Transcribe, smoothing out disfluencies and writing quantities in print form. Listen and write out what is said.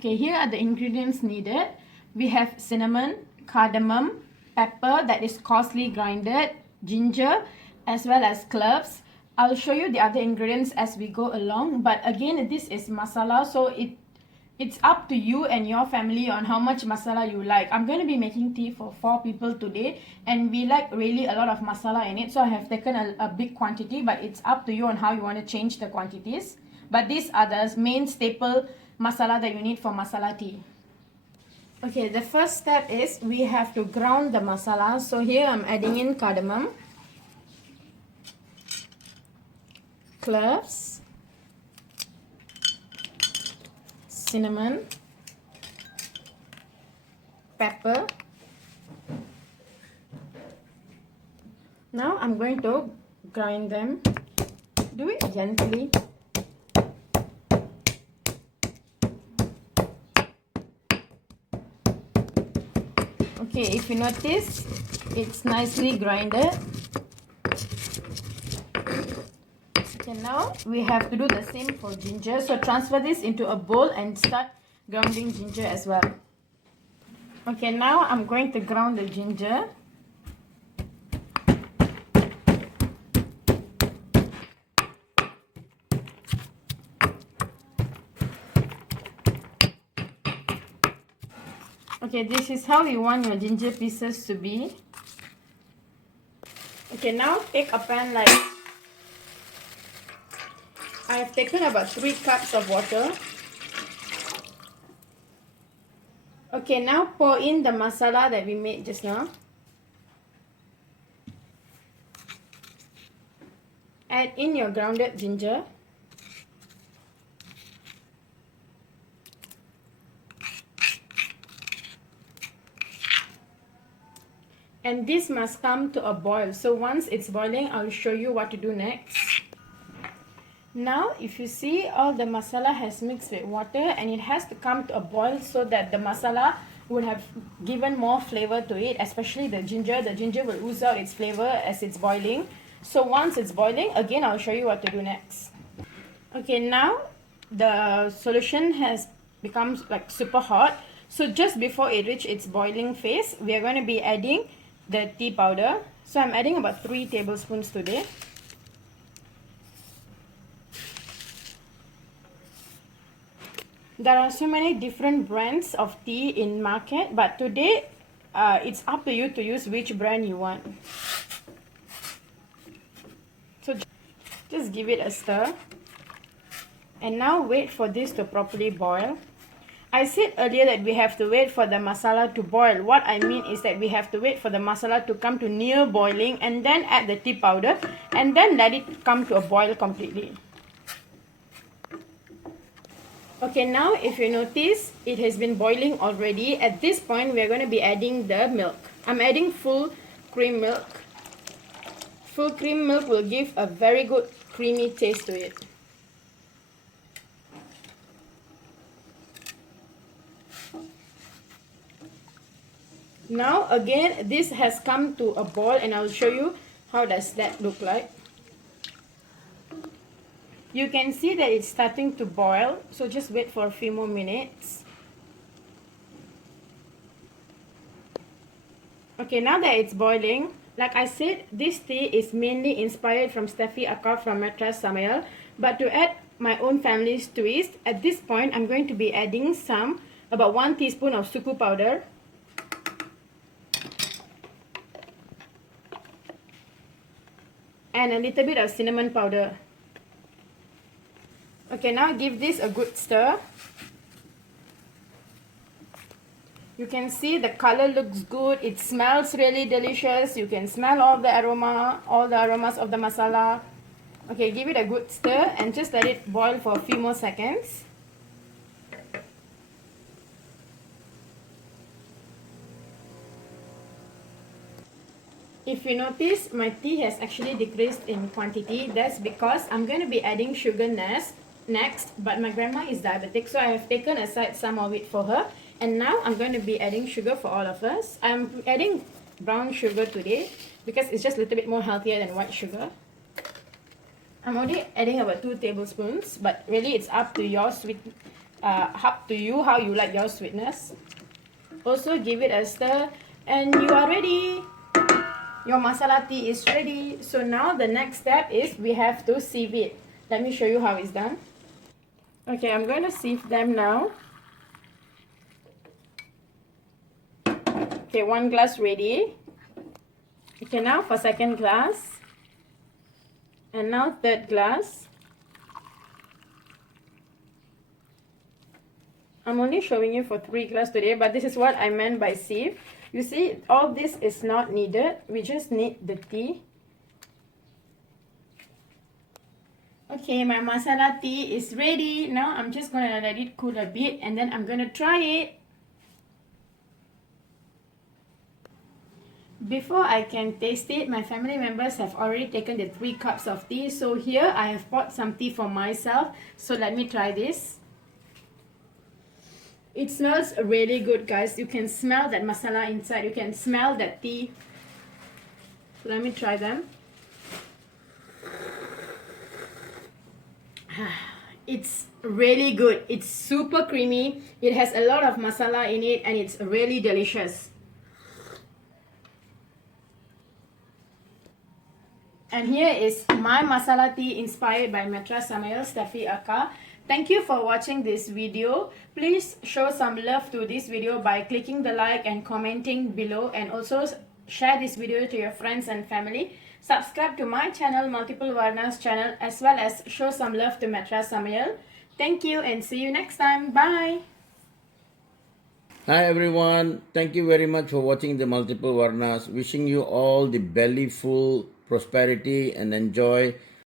Okay, here are the ingredients needed. We have cinnamon, cardamom, pepper that is coarsely grinded, ginger, as well as cloves. I'll show you the other ingredients as we go along, but again, this is masala, so it's up to you and your family on how much masala you like. I'm going to be making tea for 4 people today, and we like really a lot of masala in it, so I have taken a big quantity, but it's up to you on how you want to change the quantities. But these are the main staple masala that you need for masala tea. Okay, the first step is we have to ground the masala. So here I'm adding in cardamom, cloves, cinnamon, pepper. Now I'm going to grind them. Do it gently. Okay, if you notice, it's nicely grinded. Okay, now we have to do the same for ginger. So transfer this into a bowl and start grounding ginger as well. Okay, now I'm going to ground the ginger. Okay, this is how you want your ginger pieces to be. Okay, now take a pan like I have taken about 3 cups of water. Okay, now pour in the masala that we made just now. Add in your grounded ginger. And this must come to a boil. So once it's boiling, I'll show you what to do next. Now, if you see, all the masala has mixed with water and it has to come to a boil so that the masala would have given more flavor to it, especially the ginger. The ginger will ooze out its flavor as it's boiling. So once it's boiling, again, I'll show you what to do next. Okay, now the solution has become like super hot. So just before it reaches its boiling phase, we are going to be adding the tea powder. So I'm adding about 3 tablespoons today. There are so many different brands of tea in market, but today it's up to you to use which brand you want. So just give it a stir. And now wait for this to properly boil. I said earlier that we have to wait for the masala to boil. What I mean is that we have to wait for the masala to come to near boiling and then add the tea powder and then let it come to a boil completely. Okay, now if you notice, it has been boiling already. At this point, we are going to be adding the milk. I'm adding full cream milk. Full cream milk will give a very good creamy taste to it. Now again, this has come to a boil and I'll show you how does that look like. You can see that it's starting to boil, so just wait for a few more minutes. Okay, now that it's boiling, like I said, this tea is mainly inspired from Steffi Akka from Matras Samael, but to add my own family's twist, at this point I'm going to be adding about 1 teaspoon of suku powder. And a little bit of cinnamon powder. Okay, now give this a good stir. You can see the color looks good. It smells really delicious. You can smell all the aromas of the masala. Okay, give it a good stir and just let it boil for a few more seconds. If you notice, my tea has actually decreased in quantity. That's because I'm going to be adding sugar next, but my grandma is diabetic, so I have taken aside some of it for her. And now I'm going to be adding sugar for all of us. I'm adding brown sugar today because it's just a little bit more healthier than white sugar. I'm only adding about 2 tablespoons, but really it's up to your up to you how you like your sweetness. Also give it a stir and you are ready. Your masala tea is ready. So now the next step is we have to sieve it. Let me show you how it's done. Okay, I'm going to sieve them now. Okay, one glass ready. Okay, now for second glass. And now third glass. I'm only showing you for 3 glass today, but this is what I meant by sieve. You see, all this is not needed. We just need the tea. Okay, my masala tea is ready. Now I'm just going to let it cool a bit and then I'm going to try it. Before I can taste it, my family members have already taken the 3 cups of tea. So here I have bought some tea for myself. So let me try this. It smells really good, guys. You can smell that masala inside. You can smell that tea. So let me try them. It's really good. It's super creamy. It has a lot of masala in it and it's really delicious. And here is my masala tea inspired by Matra Samael Steffi Aka. Thank you for watching this video. Please show some love to this video by clicking the like and commenting below, and also share this video to your friends and family. Subscribe to my channel, Multiplewarnas channel, as well as show some love to Matra Samael. Thank you and see you next time. Bye. Hi everyone, thank you very much for watching the Multiple Varnas. Wishing you all the belly full prosperity and enjoy